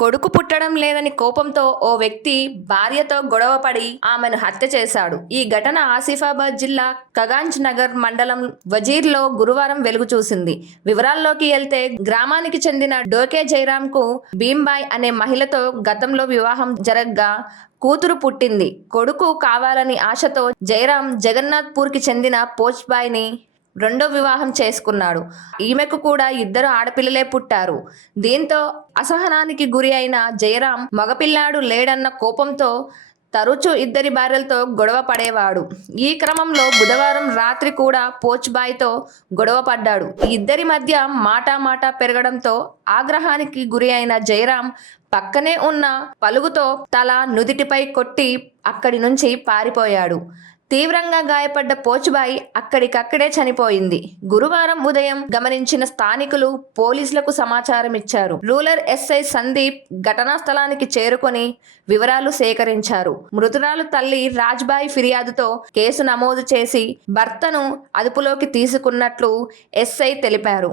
కొడుకు పుట్టడం లేదని కోపంతో ఓ వ్యక్తి భార్యతో గొడవపడి ఆమెను హత్య చేశాడు. ఈ ఘటన ఆసిఫాబాద్ జిల్లా కగాంజ్ నగర్ మండలం వజీర్లో గురువారం వెలుగు చూసింది. వివరాల్లోకి వెళ్తే గ్రామానికి చెందిన డోకే జైరాంకు భీంబాయ్ అనే మహిళతో గతంలో వివాహం జరగ్గా కూతురు పుట్టింది. కొడుకు కావాలని ఆశతో జైరాం జగన్నాథ్పూర్కి చెందిన పోచ్బాయ్ని రెండో వివాహం చేసుకున్నాడు. ఈమెకు కూడా 2 ఆడపిల్లలే పుట్టారు. దీంతో అసహనానికి గురి అయిన జయరాం మగపిల్లాడు లేడన్న కోపంతో తరచూ 2 భార్యలతో గొడవ పడేవాడు. ఈ క్రమంలో బుధవారం రాత్రి కూడా పోచ్బాయ్తో గొడవ పడ్డాడు. ఇద్దరి మధ్య మాటా పెరగడంతో ఆగ్రహానికి గురి అయిన జయరాం పక్కనే ఉన్న పలుగుతో తల నుదిటిపై కొట్టి అక్కడి నుంచి పారిపోయాడు. తీవ్రంగా గాయపడ్డ పోచ్బాయ్ అక్కడికక్కడే చనిపోయింది. గురువారం ఉదయం గమనించిన స్థానికులు పోలీసులకు సమాచారం ఇచ్చారు. రూరల్ ఎస్ఐ సందీప్ ఘటనా స్థలానికి చేరుకొని వివరాలు సేకరించారు. మృతురాలు తల్లి రాజ్బాయ్ ఫిర్యాదుతో కేసు నమోదు చేసి భర్తను అదుపులోకి తీసుకున్నట్లు ఎస్ఐ తెలిపారు.